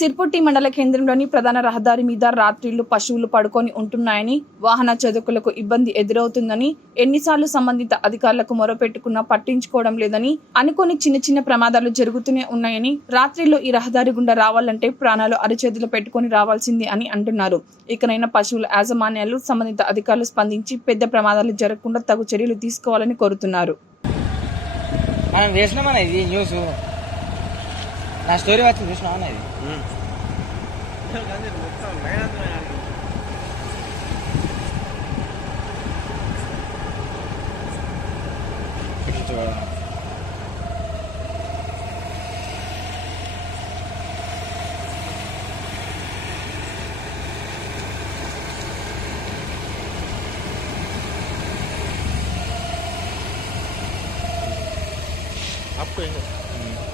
సిర్పుట్టి మండల కేంద్రంలోని ప్రధాన రహదారి మీద రాత్రిళ్ళు పశువులు పడుకొని ఉంటున్నాయని వాహన చదువుకులకు ఇబ్బంది ఎదురవుతుందని ఎన్నిసార్లు సంబంధిత అధికారులకు మొరపెట్టుకున్నా పట్టించుకోవడం లేదని అనుకోని చిన్న చిన్న ప్రమాదాలు జరుగుతూనే ఉన్నాయని రాత్రిలో ఈ రహదారి గుండా రావాలంటే ప్రాణాలు అరిచేతులు పెట్టుకొని రావాల్సిందే అని అంటున్నారు. ఇకనైనా పశువుల యాజమాన్యాలు సంబంధిత అధికారులు స్పందించి పెద్ద ప్రమాదాలు జరగకుండా తగు చర్యలు తీసుకోవాలని కోరుతున్నారు. మనం వేసినామన్న ఇది? న్యూస్. నా స్టోరీ వచ్చి చూసినా 그러죠. 앞에 음.